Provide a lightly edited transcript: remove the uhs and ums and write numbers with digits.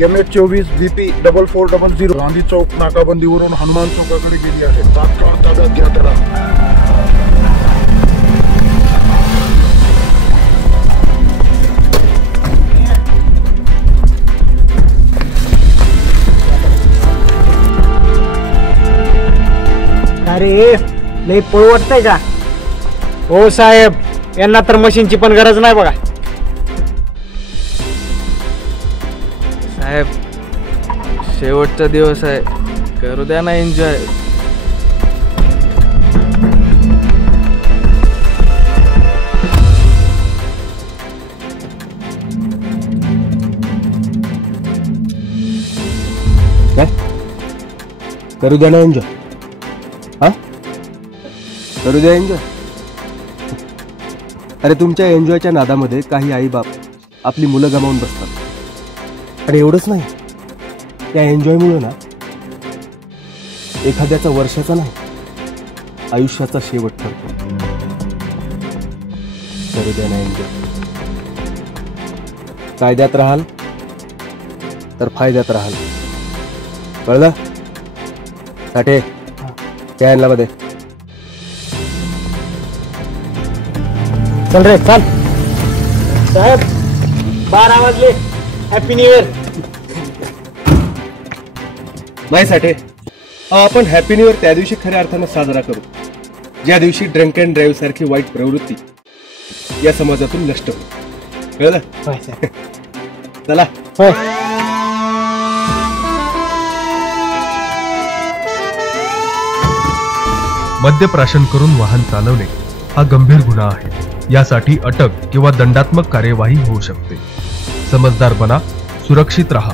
MH24 BP 4400 Gandhi चौक नाकाबंदीवरून हनुमान चौकाकडे गेली आहे। तात्काळ ताब्यात घ्या त्याला। अरे लई पळ वाटतंय का? हो साहेब, यांना तर मशीनची पण गरज नाही बघा। साहेब, शेवटचा दिवस आहे, करू द्या ना एन्जॉय। काय करू द्या ना एन्जॉय? हा, करू द्या एन्जॉय? अरे तुमच्या एन्जॉयच्या नादामध्ये काही आई बाप आपली मुलं गमावून बसतात। आणि एवढंच नाही, त्या एन्जॉयमुळे ना एखाद्याचा वर्षाचा नाही, आयुष्याचा शेवट ठरतो। करू द्या ना एन्जॉय। कायद्यात राहाल तर फायद्यात राहाल, कळलं? साठे त्या मध्ये चल रे चल। साहेब 12 वाजले, हॅपी न्यू इयर। नाही साठे, आपण हॅपी न्यू इयर त्या दिवशी खऱ्या अर्थानं साजरा करू ज्या दिवशी ड्रंक अँड ड्राईव्ह सारखी वाईट प्रवृत्ती या समाजातून नष्ट होईल, कळलं? चला। मद्यप्राशन करून वाहन चालवणे हा गंभीर गुन्हा आहे। यासाठी अटक किंवा दंडात्मक कार्यवाही होऊ शकते। समजदार बना, सुरक्षित रहा।